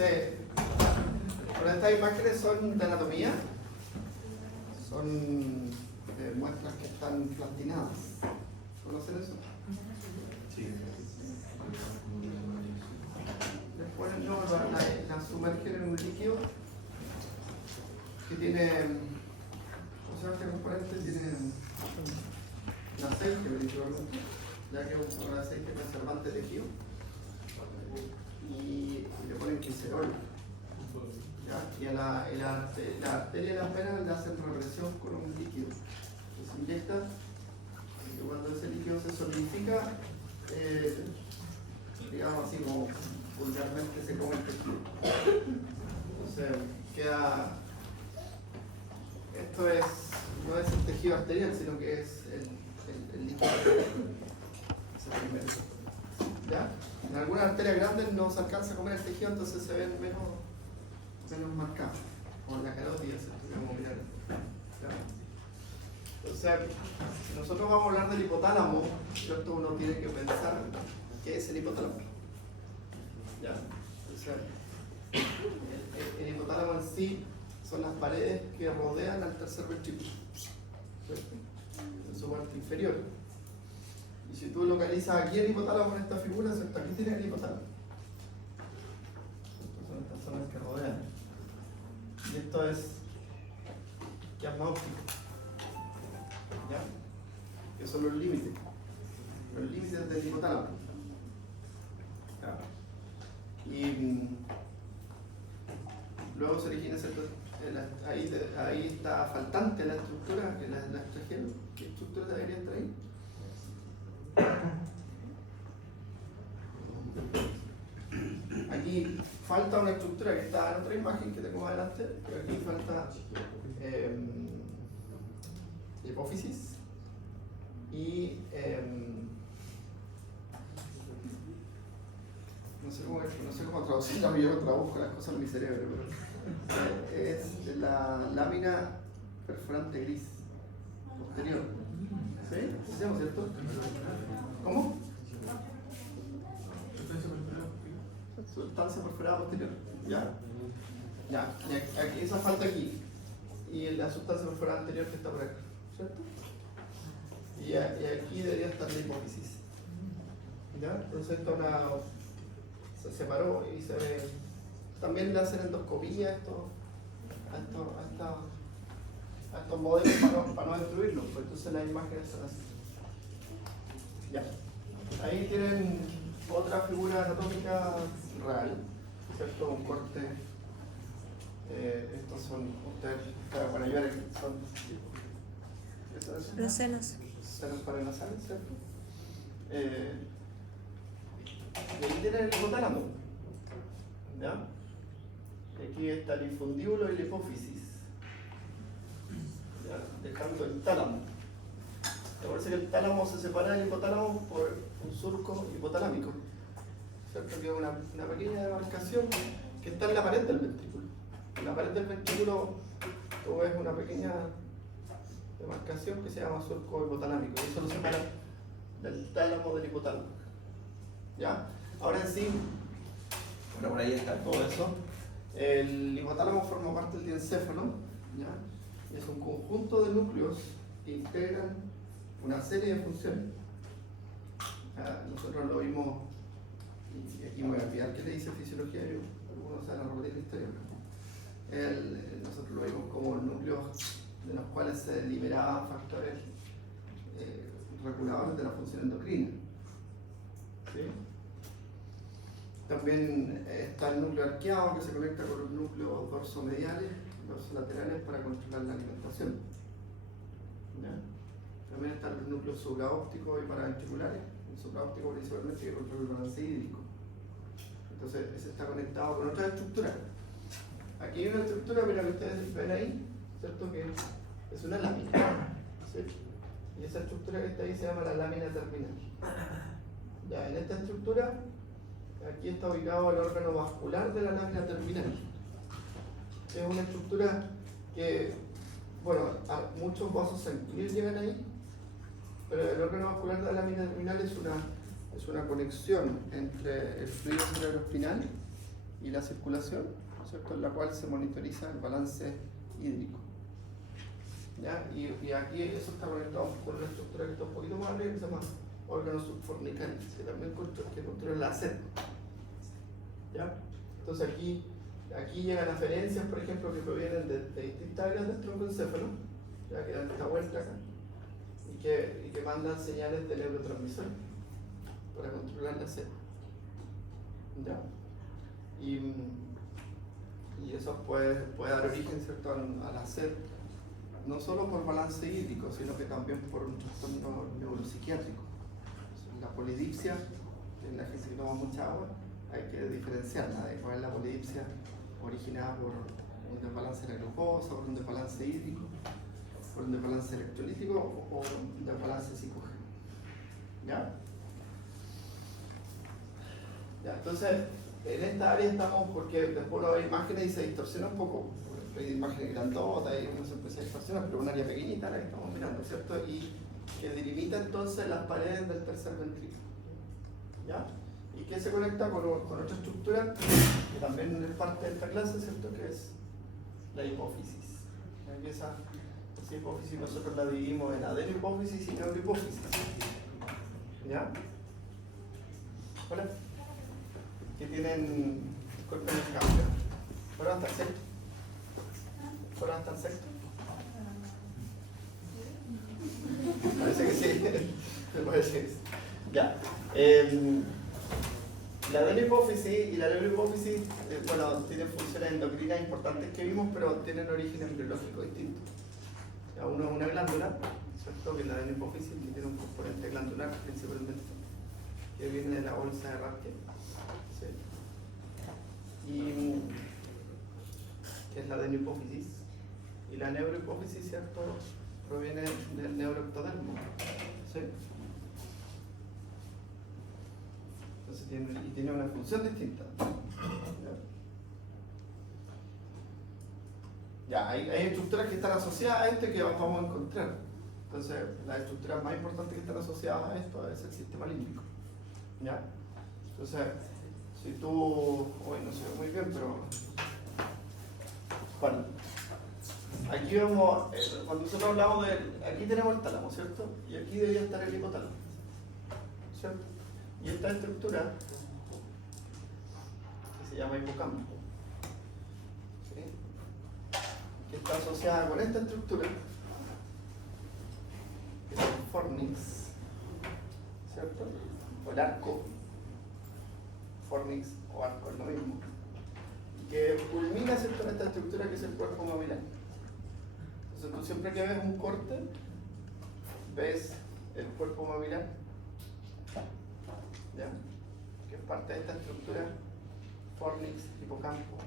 Entonces, bueno, estas imágenes son de anatomía, son muestras que están plastinadas. ¿Conocen eso? Sí. Después la sumergen en un líquido que tiene, o sea, este componente tiene un aceite principalmente, ya que es un aceite conservante tejido, y le ponen glicerol. Y a la arteria y las venas le hacen represión con un líquido que se inyecta, y cuando ese líquido se solidifica, digamos así como vulgarmente se come el tejido. Entonces queda, esto no es el tejido arterial, sino que es el líquido. Es el primero. ¿Ya? En algunas arterias grandes no se alcanza a comer el tejido, entonces se ven menos marcados, como en la carótida, vamos a mirar. ¿Ya? O sea, si nosotros vamos a hablar del hipotálamo, ¿cierto? Uno tiene que pensar qué es el hipotálamo. ¿Ya? O sea, el hipotálamo en sí son las paredes que rodean al tercer ventrículo, ¿cierto? En su parte inferior. Y si tú localizas aquí el hipotálamo en esta figura, ¿cierto? Aquí tienes el hipotálamo. Estas son estas zonas que rodean. Y esto es quiasma óptico. ¿Ya? Que son los límites del hipotálamo. ¿Ya? Y luego se origina ahí está faltante la estructura, que la extrajeron. ¿Qué estructura debería estar ahí? Aquí falta una estructura que está en otra imagen que tengo más adelante, pero aquí falta hipófisis y no sé cómo traducirla, yo traduzco las cosas en mi cerebro, pero es la lámina perforante gris posterior. ¿Sí? ¿Sí se llama, cierto? ¿Cómo? Sustancia perforada posterior. ¿Ya? Ya. Y aquí, esa falta aquí. Y la sustancia perforada anterior que está por acá. ¿Cierto? Y aquí debería estar la hipófisis. ¿Ya? Entonces esto se separó y se ve. También le hacen endoscopía a estos modelos para no destruirlos, pues entonces las imágenes son así. Ya. Ahí tienen otra figura anatómica real, ¿cierto? Un corte. Estos son, ustedes, para ayudar, son. Los senos. Senos paranasales, ¿cierto? Y ahí tienen el hipotálamo. ¿Ya? Aquí está el infundíbulo y la hipófisis. ¿Ya? Dejando el tálamo. Me parece que el tálamo se separa del hipotálamo por un surco hipotalámico, ¿cierto? Que es una pequeña demarcación que está en la pared del ventrículo. En la pared del ventrículo tú ves una pequeña demarcación que se llama surco hipotalámico, y eso lo separa del tálamo del hipotálamo. ¿Ya? Ahora en sí, bueno, por ahí está todo eso. El hipotálamo forma parte del diencéfalo, ¿ya? Es un conjunto de núcleos que integran una serie de funciones. Nosotros lo vimos, y aquí me voy a olvidar qué le dice fisiología, algunos saben repetir la historia. Nosotros lo vimos como núcleos de los cuales se liberaban factores reguladores de la función endocrina. ¿Sí? También está el núcleo arqueado que se conecta con los núcleos dorsomediales, los laterales para controlar la alimentación. ¿Ya? También están los núcleos supraópticos y paraventriculares, el supraóptico principalmente que controla el balance hídrico. Entonces ese está conectado con otras estructuras. Aquí hay una estructura, mira, que ustedes ven ahí, ¿cierto? Que es una lámina, ¿sí? Y esa estructura que está ahí se llama la lámina terminal. Ya, en esta estructura, aquí está ubicado el órgano vascular de la lámina terminal. Es una estructura que, bueno, muchos vasos sanguíneos llegan ahí, pero el órgano vascular de la lámina terminal es una conexión entre el fluido cerebroespinal y la circulación, ¿cierto? En la cual se monitoriza el balance hídrico. ¿Ya? Y aquí eso está conectado con una estructura que está un poquito más alegre, que se llama órganos subfornicales, que también controla la sed. ¿Ya? Entonces aquí llegan aferencias, por ejemplo, que provienen de distintas áreas del troncoencéfalo, ya que dan esta vuelta acá, y que mandan señales de neurotransmisor para controlar la sed. ¿Ya? Y eso puede dar origen, ¿cierto?, a la sed, no solo por balance hídrico, sino que también por un trastorno neuropsiquiátrico. La polidipsia, en la gente que toma mucha agua, hay que diferenciarla de cuál es la polidipsia originada por un desbalance de la glucosa, por un desbalance hídrico, por un desbalance electrolítico o un desbalance psicogénico. ¿Ya? Ya, entonces, en esta área estamos porque después uno ve imágenes y se distorsiona un poco. Hay imágenes grandotas y uno se empieza a distorsionar, pero una área pequeñita la que estamos mirando, ¿cierto? Y que delimita entonces las paredes del tercer ventrículo. ¿Ya? Y que se conecta con otra estructura que también es parte de esta clase, ¿cierto? Que es la hipófisis. Esa hipófisis nosotros la dividimos en adenihipófisis y neurohipófisis. ¿Ya? Hola. Que tienen cuerpo en el cambio. ¿Fueron hasta el sexto? ¿Fueron hasta el sexto? Parece que sí. Me parece que sí. Ya. La adenihipófisis y la neurohipófisis, bueno, tienen funciones endocrinas importantes que vimos, pero tienen origen embriológico distinto. Uno es una glándula, ¿cierto? Que es la adenihipófisis, que tiene un componente glandular principalmente, que viene de la bolsa de Rathke. ¿Sí? Y que es la adenihipófisis. Y la neurohipófisis, ¿cierto?, proviene del neuroectodermo. ¿Sí? Entonces tiene una función distinta. Ya, hay estructuras que están asociadas a esto y que vamos a encontrar. Entonces, las estructuras más importantes que están asociadas a esto es el sistema límbico. ¿Ya? Entonces, si tú, hoy no se ve muy bien, pero bueno, aquí vemos, cuando nosotros hablamos de, aquí tenemos el tálamo, ¿cierto? Y aquí debería estar el hipotálamo, ¿cierto? Y esta estructura, que se llama hipocampo, ¿sí?, que está asociada con esta estructura, que es el fornix, ¿cierto? O el arco, fornix o arco es lo mismo, que culmina, ¿cierto?, en esta estructura que es el cuerpo maxilar. Entonces tú siempre que ves un corte, ves el cuerpo maxilar, ¿ya?, que es parte de esta estructura fornix, hipocampo.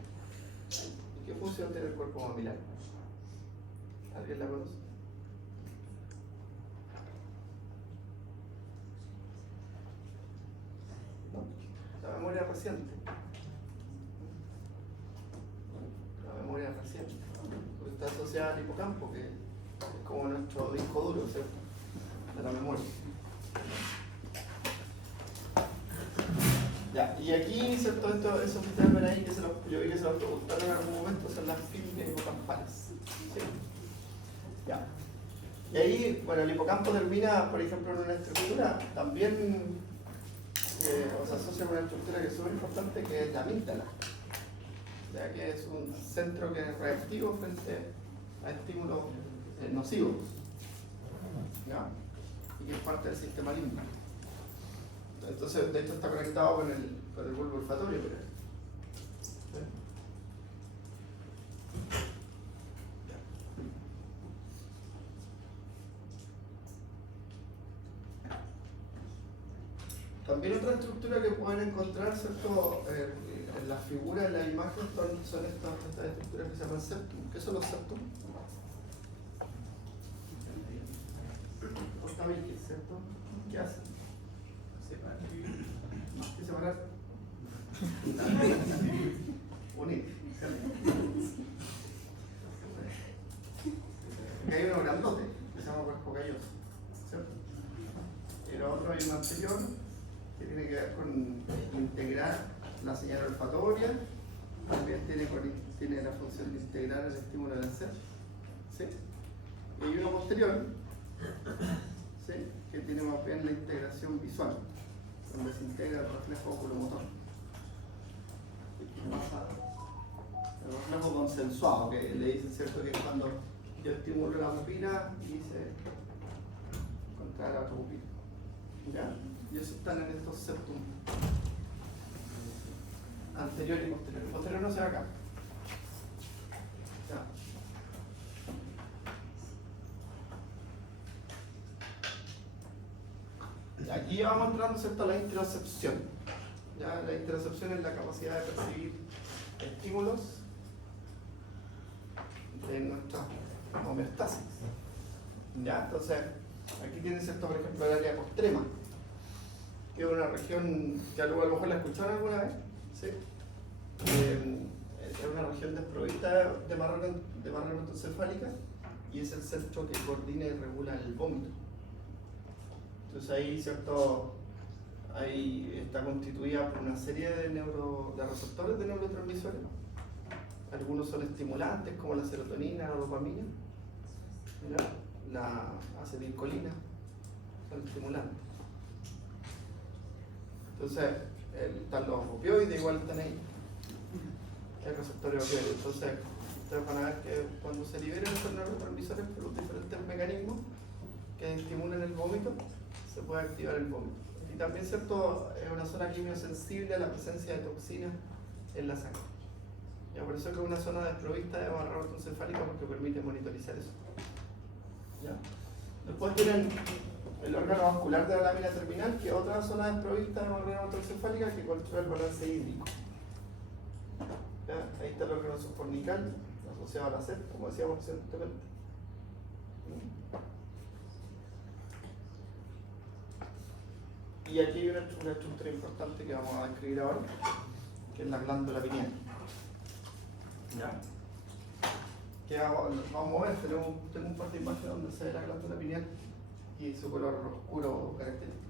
¿Y qué función tiene el cuerpo maxilar? ¿Alguien la conoce? ¿No? La memoria reciente. La memoria reciente. Porque está asociada al hipocampo, que es como nuestro disco duro, ¿cierto?, de la memoria. Ya, y aquí, ¿cierto?, esos que ustedes ven ahí, que yo vi que se los preguntaron en algún momento, son las fibras hipocampales. ¿Sí? Ya. Y ahí, bueno, el hipocampo termina, por ejemplo, en una estructura también, o se asocia con una estructura que es súper importante, que es la amígdala. Ya que es un centro que es reactivo frente a estímulos nocivos. ¿Ya? Y que es parte del sistema límbico. Entonces, de hecho, está conectado con el bulbo olfatorio. ¿Sí? También otra estructura que pueden encontrar, ¿cierto?, en las figuras, en la imagen, son estas estructuras que se llaman septum. ¿Qué son los septum? Los tabiques, ¿cierto? ¿Qué hacen? ¿Qué separar? Unir. Aquí hay uno grandote, que se llama cuerpo calloso, ¿cierto? Y lo otro hay un anterior, que tiene que ver con integrar la señal olfatoria también tiene la función de integrar el estímulo del ser, ¿sí? Y hay uno posterior, ¿sí? Que tiene más bien la integración visual, donde se integra el reflejo oculomotor. El reflejo consensuado, que le dicen, ¿cierto?, que es cuando yo estimulo la pupila y se contrae la otra pupila. ¿Ya? Y eso están en estos septum anterior y posterior. El posterior no se ve acá. Ya. Aquí vamos entrando, ¿cierto?, a la interocepción. ¿Ya? La interocepción es la capacidad de percibir estímulos de nuestra homeostasis. ¿Ya? Entonces, aquí tienen, ¿cierto?, por ejemplo, el área postrema, que es una región que a lo mejor la escucharon alguna vez, ¿sí? Es una región desprovista de barrera encefálica y es el centro que coordina y regula el vómito. Entonces ahí, ¿cierto?, ahí está constituida por una serie de receptores de neurotransmisores. Algunos son estimulantes, como la serotonina, la dopamina, ¿ya? La acetilcolina, son estimulantes. Entonces, están los opioides, igual están ahí. Hay receptores opioides. Entonces, ustedes van a ver que cuando se liberan estos neurotransmisores por los diferentes mecanismos que estimulan el vómito, se puede activar el vómito. Y también, ¿cierto?, es una zona quimiosensible a la presencia de toxinas en la sangre. Ya, por eso es que es una zona desprovista de barrera autoencefálica, porque permite monitorizar eso. ¿Ya? Después tienen el órgano vascular de la lámina terminal, que es otra zona desprovista de barrera autoencefálica que controla el balance hídrico. ¿Ya? Ahí está el órgano subcortical, asociado a la sed, como decíamos recientemente. Y aquí hay una estructura importante que vamos a describir ahora, que es la glándula pineal. ¿Ya? Que vamos a ver, tengo un par de imágenes donde se ve la glándula pineal y su color oscuro característico.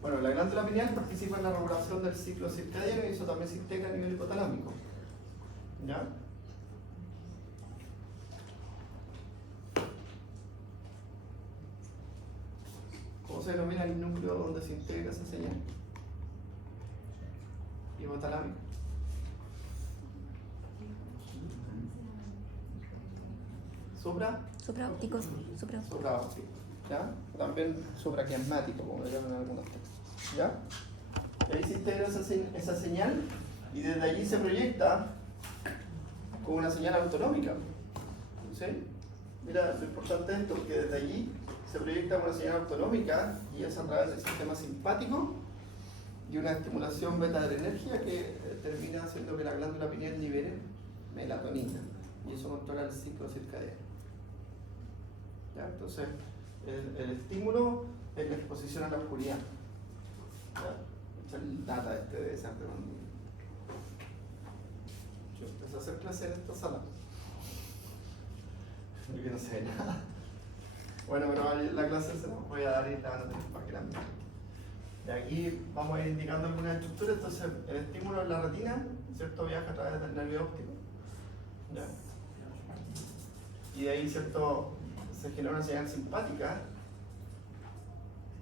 Bueno, la glándula pineal participa en la regulación del ciclo circadiano y eso también se integra a nivel hipotalámico. ¿Ya? ¿Cómo se denomina el núcleo donde se integra esa señal? Hipotalámico. Supraóptico. Supraóptico. ¿Ya? También supraquiasmático, como le llaman en algunos textos. ¿Ya? Y ahí se integra esa señal y desde allí se proyecta con una señal autonómica. ¿Sí? Mira, lo importante es esto, que desde allí se proyecta con una señal autonómica y es a través del sistema simpático y una estimulación beta-adrenergia que termina haciendo que la glándula pineal libere melatonina y eso controla el ciclo circadiano. ¿Ya? Entonces, el estímulo es la exposición a la oscuridad. ¿Ya? El data debe ser de un... Yo empecé a hacer clase en esta sala porque no sé nada. Bueno, pero la clase se las voy a dar y la van a tener para que la miren. Y aquí vamos a ir indicando algunas estructuras. Entonces, el estímulo en la retina, ¿cierto?, viaja a través del nervio óptico. ¿Ya? Y de ahí, ¿cierto?, se genera una señal simpática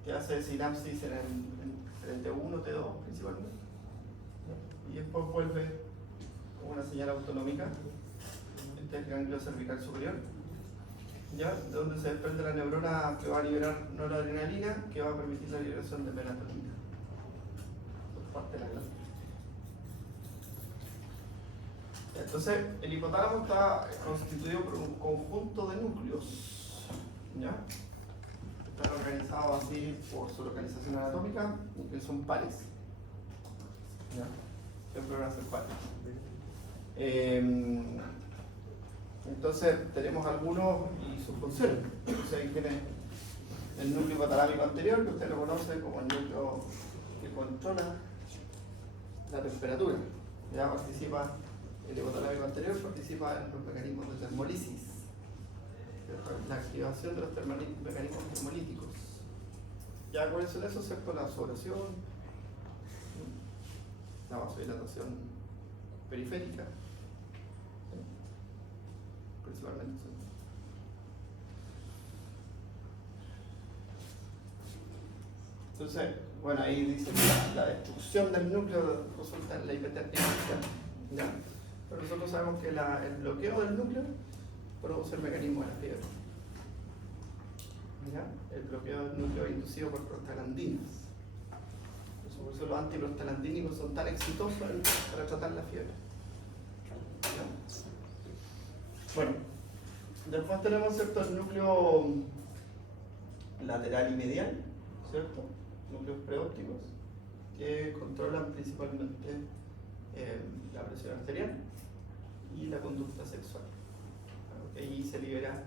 que hace sinapsis en el T1, T2 principalmente. ¿Ya? Y después vuelve como una señal autonómica. Este es el ganglio cervical superior. ¿Ya? De donde se desprende la neurona que va a liberar noradrenalina, que va a permitir la liberación de melatonina por parte de la glándula. Entonces, el hipotálamo está constituido por un conjunto de núcleos. ¿Ya? Están organizados así por su localización anatómica, que son pares. ¿Ya? Siempre van a ser pares. Entonces tenemos algunos y sus funciones. Entonces ahí tiene el núcleo hipotalámico anterior, que usted lo conoce como el núcleo que controla la temperatura. Ya participa, el hipotalámico anterior participa en los mecanismos de termólisis, la activación de los mecanismos termolíticos. Ya cuáles son esos, ¿cierto? La sudoración, la vasodilatación periférica, ¿sí? Principalmente. ¿Sí? Entonces, bueno, ahí dice que la destrucción del núcleo resulta en la hipertensión, ¿ya? Pero nosotros sabemos que el bloqueo del núcleo produce el mecanismo de la fiebre, ¿ya? El bloqueo del núcleo es inducido por prostaglandinas. Por eso los antiprostaglandínicos son tan exitosos para tratar la fiebre, ¿ya? Bueno, después tenemos, ¿cierto?, el núcleo lateral y medial, ¿cierto? Núcleos preópticos que controlan principalmente la presión arterial y la conducta sexual. Ahí se libera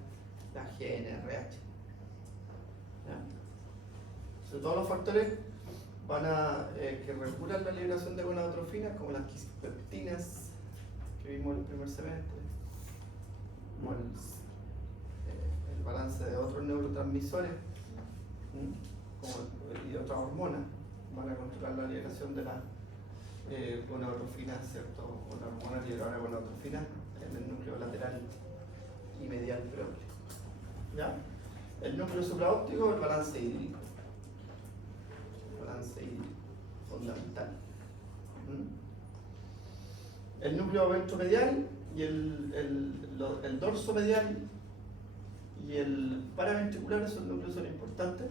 la GnRH. ¿Ya? Entonces, todos los factores que regulan la liberación de gonadotrofinas, como las quispeptinas que vimos en el primer semestre, como el balance de otros neurotransmisores, y de otras hormonas, van a controlar la liberación de la gonadotrofina, ¿cierto? O la hormona liberadora de gonadotrofina en el núcleo lateral y medial preóptico. ¿Ya? El núcleo supraóptico, el balance hídrico. El balance hídrico, fundamental. El núcleo ventromedial y el dorso medial y el paraventricular, esos núcleos son importantes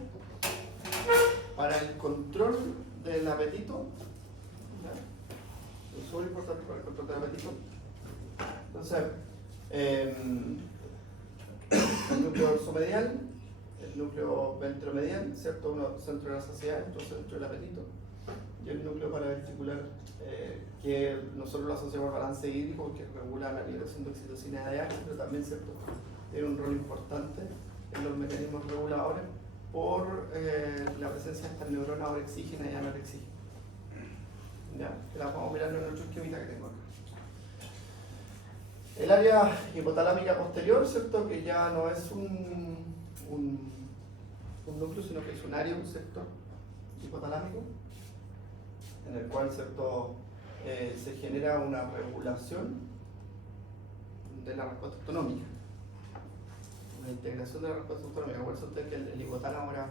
para el control del apetito, ¿ya? Es muy importante para el control del apetito. Entonces, el núcleo dorsomedial, el núcleo ventromedial, ¿cierto? Uno centro de la saciedad, otro centro del apetito, y el núcleo paraventricular, que nosotros lo asociamos al balance hídrico, que regula la liberación de oxitocina y ACE, pero también, ¿cierto?, tiene un rol importante en los mecanismos reguladores por la presencia de estas neuronas orexígenas y anorexígenas. ¿Ya? Que las vamos a mirar en el otro esquemita que tengo acá. El área hipotalámica posterior, ¿cierto?, que ya no es un núcleo, sino que es un área, un sector hipotalámico, en el cual, ¿cierto?, se genera una regulación de la respuesta autonómica, una integración de la respuesta autonómica. Por eso ustedes que el hipotálamo era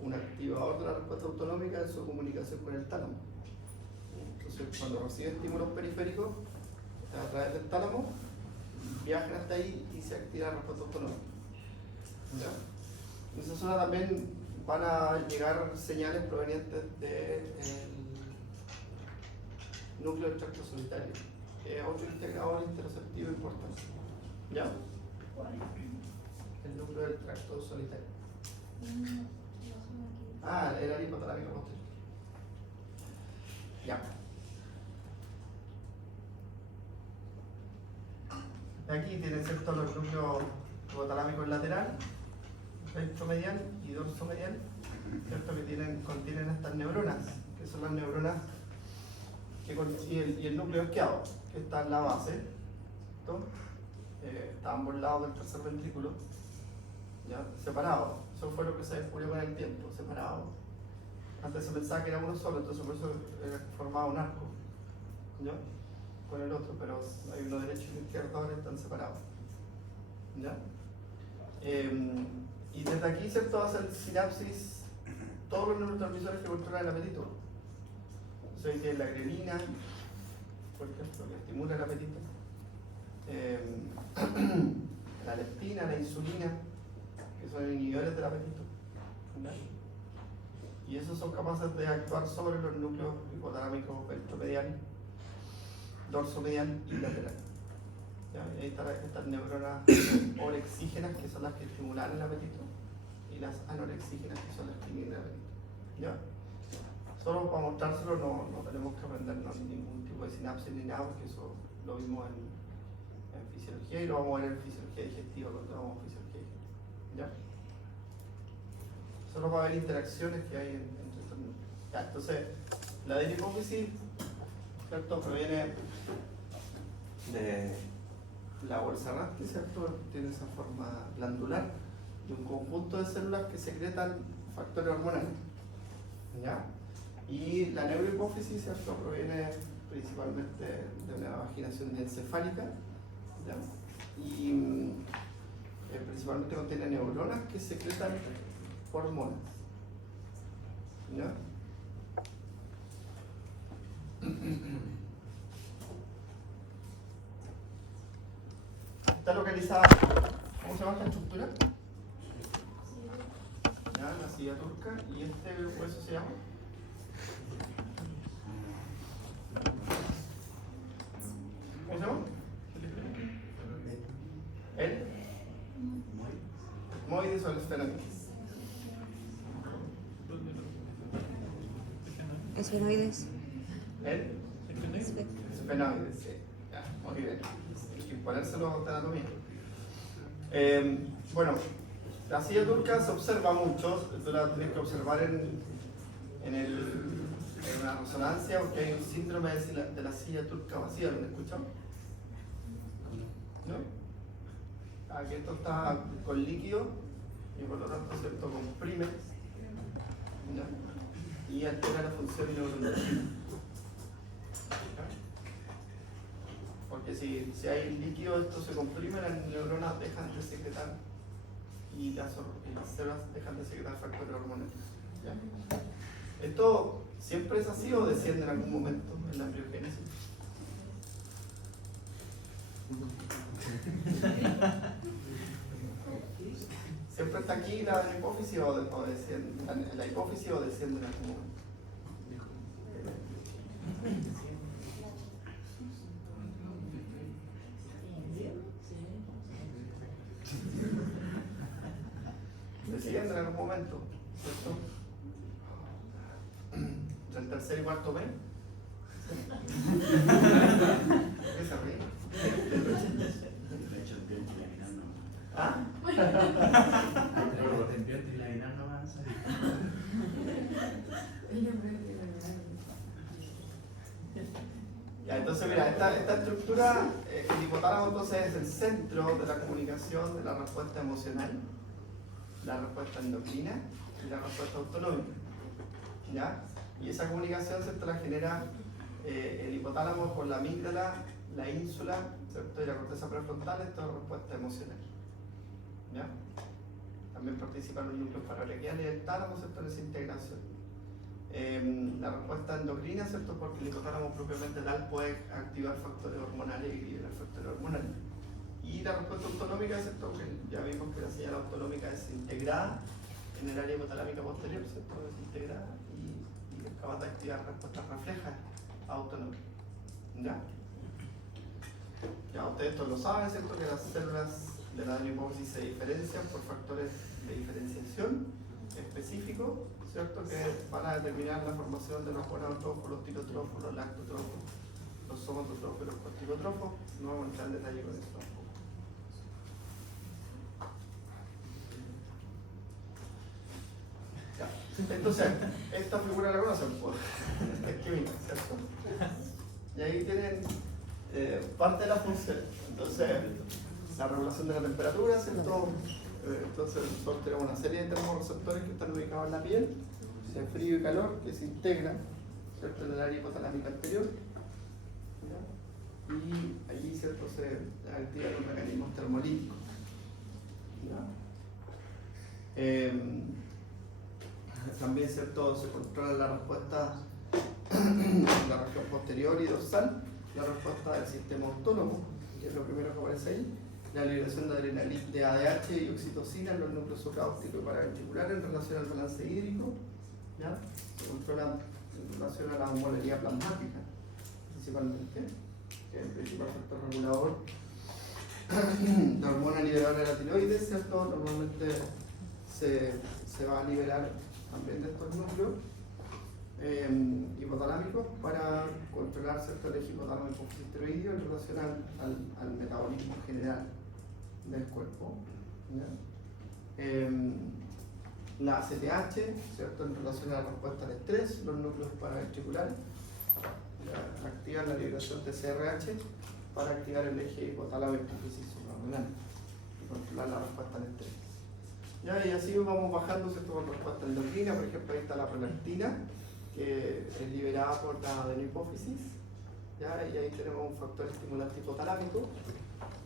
un activador de la respuesta autonómica en su comunicación con el tálamo. Entonces, cuando recibe estímulos periféricos a través del tálamo, viajan hasta ahí y se activa la respuesta autonómica. ¿Ya? En esa zona también van a llegar señales provenientes del núcleo del tracto solitario, que es otro integrador interoceptivo importante. ¿Ya? El núcleo del tracto solitario. Ah, el área hipotalámica posterior. Ya. Aquí tienen, ¿cierto?, los núcleos hipotalámicos lateral, ventromedial y dorsomedial, ¿cierto?, que contienen estas neuronas, que son las neuronas y el núcleo isquiado, que está en la base, ¿cierto? Está a ambos lados del tercer ventrículo, ¿ya? Separado. Eso fue lo que se descubrió con el tiempo, separado. Antes se pensaba que era uno solo, entonces por eso formaba un arco, ¿ya?, con el otro, pero hay uno derecho y uno izquierdo, ahora están separados, ¿ya? Y desde aquí, ¿cierto?, hacen sinapsis todos los neurotransmisores que controlan el apetito. Entonces ahí tiene la grelina, por ejemplo, que estimula el apetito, la leptina, la insulina, que son inhibidores del apetito, ¿verdad? Y esos son capaces de actuar sobre los núcleos hipotalámicos ventromedial, dorsomedial y lateral. ¿Ya? Y ahí están estas neuronas orexígenas, que son las que estimulan el apetito, y las anorexígenas, que son las que inhiben el apetito. ¿Ya? Solo para mostrárselo no tenemos que aprendernos ningún tipo de sinapsis ni nada, porque eso lo vimos en fisiología y lo vamos a ver en fisiología digestiva cuando vamos a fisiología digestiva. ¿Ya? Solo para ver interacciones que hay entre estos núcleos. Ya, entonces, la hipófisis, ¿cierto?, proviene de la bolsa ráctea, ¿cierto?, tiene esa forma glandular de un conjunto de células que secretan factores hormonales. ¿Ya? Y la neurohipófisis, ¿cierto?, proviene principalmente de una vaginación encefálica, ¿ya? Y principalmente contiene neuronas que secretan hormonas, ¿ya? Está localizada, ¿cómo se llama esta estructura? Ya, la silla turca. ¿Y este hueso se llama? ¿Cómo se llama? ¿El? Moides o el esfenoides. Esfenoides. ¿El? Esfenoides, sí. Ya, muy bien. Hay que ponérselo de anatomía. Bueno, la silla turca se observa mucho. Tú la tienes que observar en una resonancia, porque hay un síndrome de la silla turca vacía. ¿Lo han escuchado? ¿No? Aquí esto está con líquido y por lo tanto se esto comprime, ¿ya? Y altera la función neuronal. Porque si hay líquido, esto se comprime, las neuronas dejan de secretar y las células dejan de secretar factores hormonales, ¿ya? ¿Esto siempre es así o desciende en algún momento en la embriogénesis? ¿Siempre está aquí la hipófisis o desciende? ¿La hipófisis o desciende en algún momento? Desciende en algún momento, ¿cierto? ¿El tercer y cuarto mes? ¿Qué se ríe? ¿Ah? Ya, entonces mira, esta estructura, el hipotálamo entonces es el centro de la comunicación de la respuesta emocional, la respuesta endocrina y la respuesta autonómica, ¿ya? Y esa comunicación, ¿cierto?, la genera el hipotálamo con la amígdala, la ínsula, ¿cierto?, y la corteza prefrontal. Esto es respuesta emocional, ¿ya? También participan los núcleos parabraquiales y el tálamo, ¿cierto?, en esa integración. La respuesta endocrina, ¿cierto?, porque el hipotálamo propiamente tal puede activar factores hormonales y equilibrar factores hormonales. Y la respuesta autonómica, ¿cierto?, que ya vimos que la señal autonómica es integrada en el área hipotalámica posterior, ¿cierto?, es integrada y es capaz de activar respuestas reflejas autonómicas, ¿ya? Ya ustedes todos lo saben, ¿cierto?, que las células de la adenohipófisis se diferencian por factores de diferenciación específicos, ¿cierto?, que van a determinar la formación de los gonadotrófos, los tirotrófos, los lactotrófos, los somatotrófos y los corticotrófos. No vamos a entrar en detalle con eso tampoco. Ya. Entonces, esta figura la conocen, pues, es química, ¿cierto? Y ahí tienen parte de la función. Entonces, la regulación de la temperatura, ¿cierto? Entonces nosotros tenemos una serie de termorreceptores que están ubicados en la piel, de frío y calor, que se integran, ¿cierto?, en el área hipotalámica anterior, ¿ya? Y allí, ¿cierto?, se activan los mecanismos termolíticos, ¿ya? También, ¿cierto?, se controla la respuesta en la región posterior y dorsal, la respuesta del sistema autónomo, que es lo primero que aparece ahí. La liberación de adrenalina, de ADH y oxitocina en los núcleos supraópticos y paraventriculares en relación al balance hídrico, ¿ya? Se controla en relación a la osmolaridad plasmática, principalmente, que es el principal factor regulador. La hormona liberadora de la tiroides, ¿cierto?, normalmente se va a liberar también de estos núcleos hipotalámicos para controlar, ¿cierto?, el eje hipotálamo hipófisis tiroideo en relación al metabolismo general del cuerpo, ¿ya? La ACTH, ¿cierto?, en relación a la respuesta al estrés, los núcleos paraventriculares, ¿ya?, activan la liberación de CRH para activar el eje hipotálamo hipófisis suprarrenal y controlar la respuesta al estrés. ¿Ya? Y así vamos bajando, ¿cierto?, con respuesta endocrina. Por ejemplo, ahí está la prolactina, que es liberada por la adenohipófisis, ¿ya? Y ahí tenemos un factor estimulante hipotalámico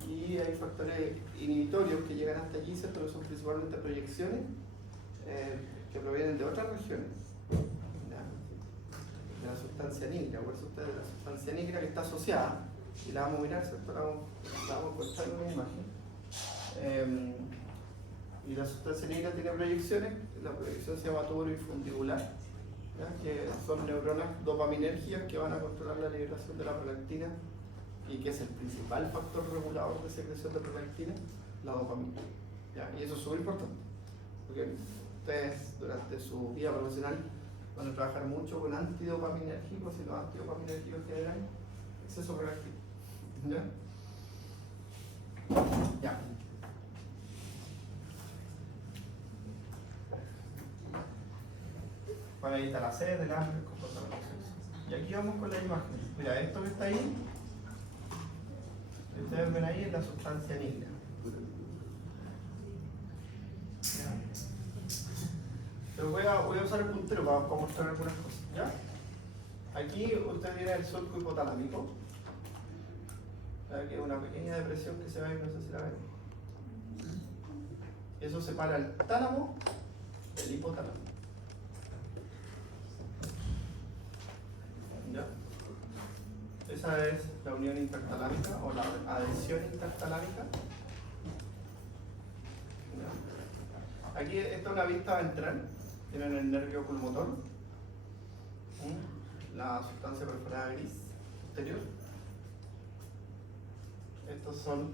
y hay factores inhibitorios que llegan hasta allí, ¿cierto? Que son principalmente proyecciones que provienen de otras regiones, ¿ya? De la sustancia negra, por eso usted de la sustancia negra que está asociada, y la vamos a mirar, ¿cierto? La vamos a encontrar en una imagen. Y la sustancia negra tiene proyecciones, la proyección se llama túbulo infundibular, ¿ya? Que son neuronas dopaminérgicas que van a controlar la liberación de la prolactina y que es el principal factor regulador de secreción de prolactina, la dopamina, ¿ya? Y eso es súper importante, porque ustedes durante su vida profesional van a trabajar mucho con antidopaminérgicos y los antidopaminérgicos generan exceso prolactina, ¿ya? Ya. Para evitar la sed, el hambre, el comportamiento sexual. Y aquí vamos con la imagen. Mira, esto que está ahí, que ustedes ven ahí, es la sustancia negra. ¿Ya? Pero voy a usar el puntero para mostrar algunas cosas. ¿Ya? Aquí usted tiene el surco hipotalámico, que es una pequeña depresión que se ve, no sé si la ven. Eso separa el tálamo del hipotálamo. ¿Ya? Esa es la unión intertalámica o la adhesión intertalámica. ¿Ya? Aquí esta es una vista ventral, tienen el nervio oculomotor, la sustancia perforada gris posterior. Estos son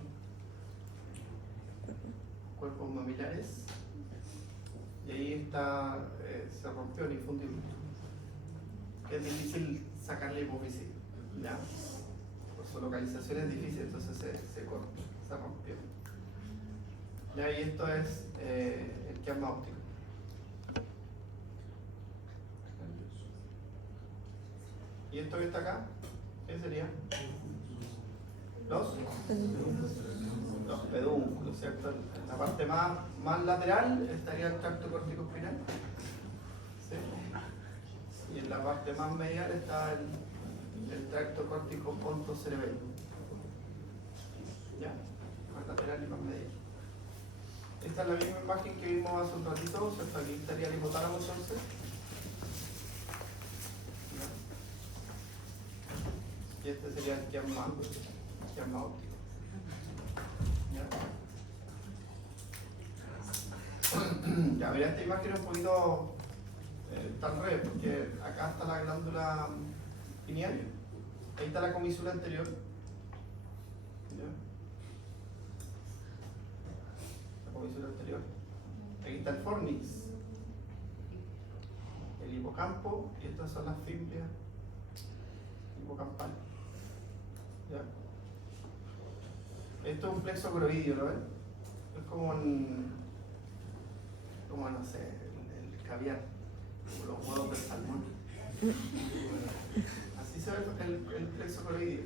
cuerpos mamilares y ahí está, se rompió el infundíbulo. Es difícil sacar la hipófisis, ¿ya? Por su localización es difícil, entonces se corta, se rompió. ¿Ya? Y esto es el quiasma óptico. ¿Y esto que está acá? ¿Qué sería? Los pedúnculos, ¿cierto? En la parte más lateral estaría el tracto corticoespinal, ¿sí? Y en la parte más medial está el tracto córtico pontocerebelo, ¿ya? Más lateral y más medial. Esta es la misma imagen que vimos hace un ratito, ¿cierto? Aquí estaría el hipotálamo entonces. Y este sería el quiasma óptico. Ya, mira, esta imagen es un poquito tan revés, porque acá está la glándula pineal, ahí está la comisura anterior. ¿Ya? La comisura anterior. Aquí está el fornix, el hipocampo, y estas son las fimbrias hipocampales. ¿Ya? Esto es un plexo acroidio, ¿lo ven? Es como no sé, el caviar, como los huevos del salmón. Así se ve el plexo acroidio.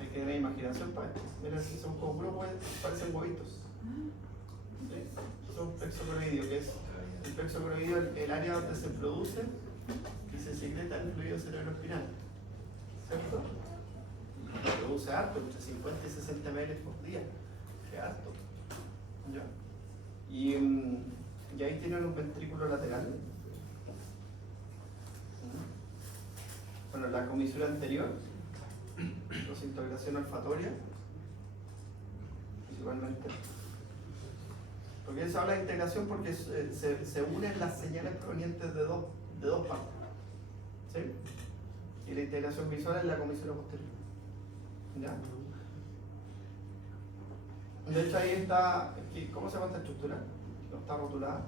Hay que tener imaginación para esto. Miren, si son como grupos, parecen huevitos. ¿Sí? Son plexo acroidio, que es el plexo acroidio, el área donde se produce y se secreta el fluido cerebroespinal, ¿cierto? Produce harto, entre 50 y 60 ml por día, que es harto. ¿Ya? Y ahí tienen un ventrículo lateral. Bueno, la comisura anterior, la integración olfatoria, principalmente. ¿Por qué se habla de integración? Porque se unen las señales provenientes de dos partes, ¿sí? Y la integración visual es la comisura posterior. ¿Ya? De hecho ahí está, ¿cómo se llama esta estructura? No está rotulada.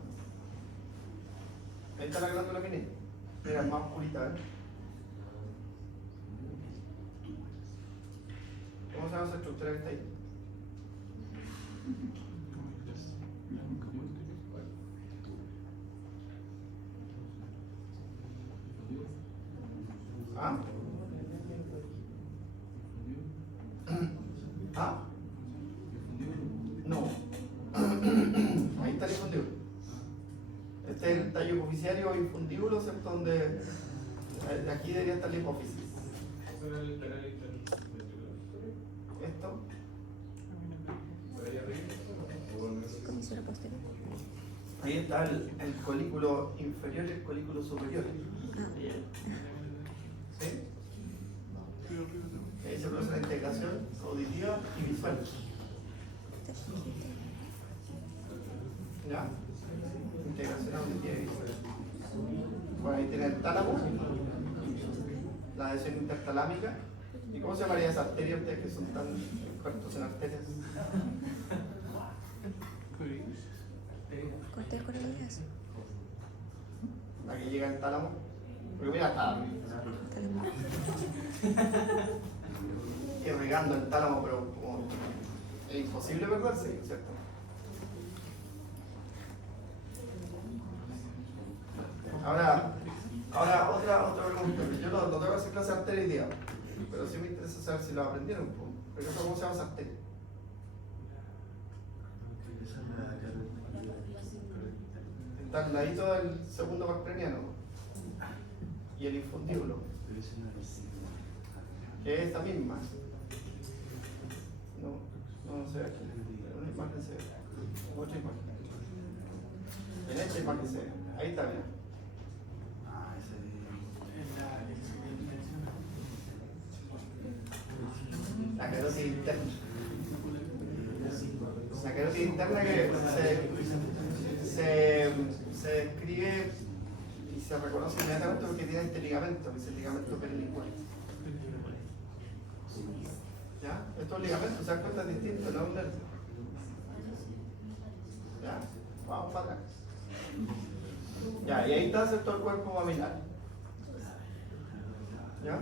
Ahí está la glándula pineal. Mira, más oscurita, ¿eh? ¿Cómo se llama esa estructura que está ahí? ¿Ah? ¿Ah? No. Ahí está el infundíbulo. Este es el tallo hipofisiario infundíbulo, ¿cierto? Donde aquí debería estar la hipófisis. Esto. Ahí está el colículo inferior y el colículo superior. ¿Sí? Ahí se produce la integración auditiva y visual. ¿Ya? Integración auditiva y visual. Bueno, ahí tiene el tálamo, la adhesión intertalámica. ¿Y cómo se llamaría esa arteria ustedes que son tan expertos en arterias? Cortés coralias. La que llega al tálamo. Porque mira, está irrigando el tálamo, pero como es imposible perderse, ¿cierto? Ahora otra pregunta. Yo no tengo que hacer clase de arteria hoy día, pero sí me interesa saber si lo aprendieron. Por ejemplo, ¿cómo se llama esa arteria? Está al ladito del segundo par craniano y el infundíbulo, que es esta misma. No se ve aquí. En una imagen se ve. En otra imagen. En esta imagen se ve. Ahí está bien. La carótida interna. La carótida interna que se describe y se reconoce inmediatamente porque tiene este ligamento, que es el ligamento perilingual. ¿Ya? Estos ligamentos, se dan cuenta, es distinto, no es un nervio. ¿Ya? Vamos para atrás. Ya, y ahí está todo el cuerpo mamilar. ¿Ya?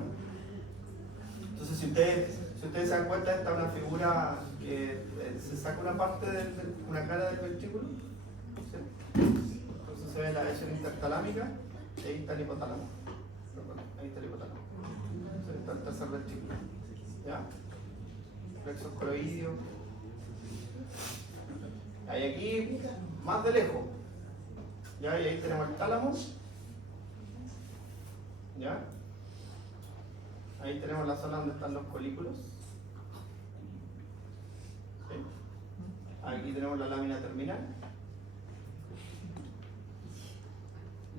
Entonces, si ustedes se dan cuenta, esta es una figura que se saca una parte una cara del ventrículo. ¿Sí? Entonces se ve la adhesión intertalámica y ahí está el hipotálamo. Ahí está el hipotálamo. Ahí está el tercer ventrículo. ¿Ya? Plexo coroidio. Ahí aquí, más de lejos. ¿Ya? Y ahí tenemos el tálamo. ¿Ya? Ahí tenemos la zona donde están los colículos. ¿Sí? Aquí tenemos la lámina terminal.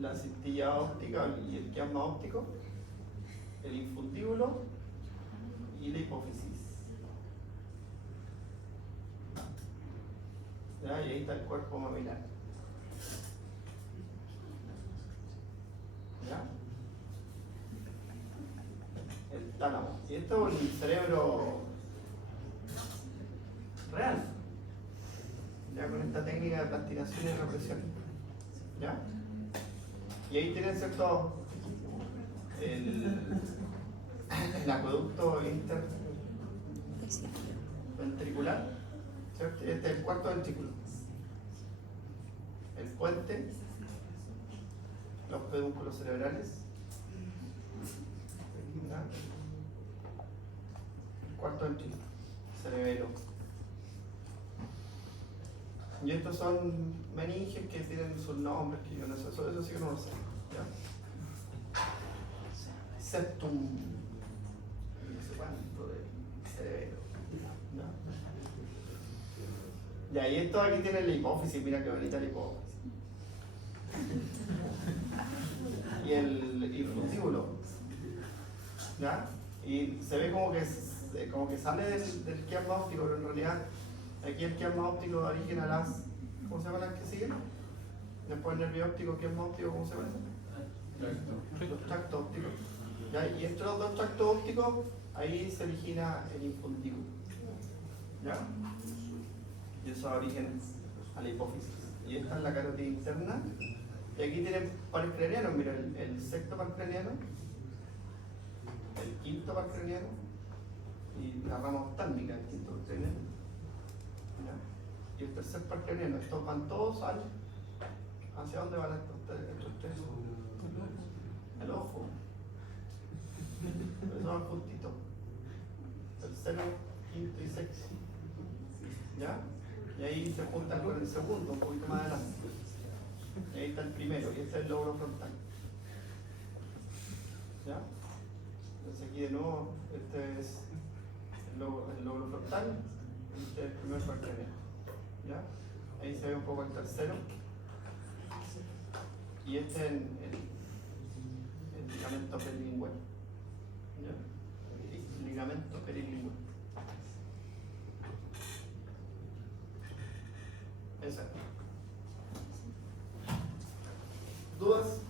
La cintilla óptica y el quiasma óptico. El infundíbulo y la hipófisis. ¿Ya? Y ahí está el cuerpo mamilar. ¿Ya? El tálamo. Y esto es el cerebro real. Ya con esta técnica de plastinación y represión. ¿Ya? Y ahí tienen, ¿cierto? El acueducto interventricular, ¿cierto? Este es el cuarto ventrículo. El puente, los pedúnculos cerebrales, ¿ya? El cuarto ventrículo, cerebelo. Y estos son meninges que tienen sus nombres, que yo no sé, eso sí que no lo sé. ¿Ya? Septum, no sé cuánto de cerebelo. ¿Ya? Y esto aquí tiene la hipófisis, mira qué bonita la hipófisis. Y el infundíbulo. ¿Ya? Y se ve como que sale del quiasma óptico, pero en realidad aquí el quiasma óptico da origen a las, ¿cómo se llaman las que siguen? Después el nervio óptico, quiasma óptico, ¿cómo se llama eso? Los tractos ópticos. ¿Ya? Y entre los dos tractos ópticos, ahí se origina el infundíbulo. ¿Ya? Y eso da origen a la hipófisis. Y esta es la carótida interna. Y aquí tienen pares cranianos, mira, el sexto par craniano, el quinto par craniano y la rama oftálmica, el quinto par craniano. ¿Ya? Y el tercer par craniano. Estos van todos ¿hacia dónde van estos tres? El ojo. Eso van juntitos. Tercero, quinto y sexto. ¿Ya? Y ahí se juntan con el segundo, un poquito más adelante. Y ahí está el primero, y este es el lóbulo frontal. ¿Ya? Entonces Y de nuevo, este es el lóbulo frontal, este es el primer par craneal. ¿Ya? Ahí se ve un poco el tercero. Y este es el ligamento perilingual. ¿Ya? El ligamento perilingual. Exacto. ¿Dudas?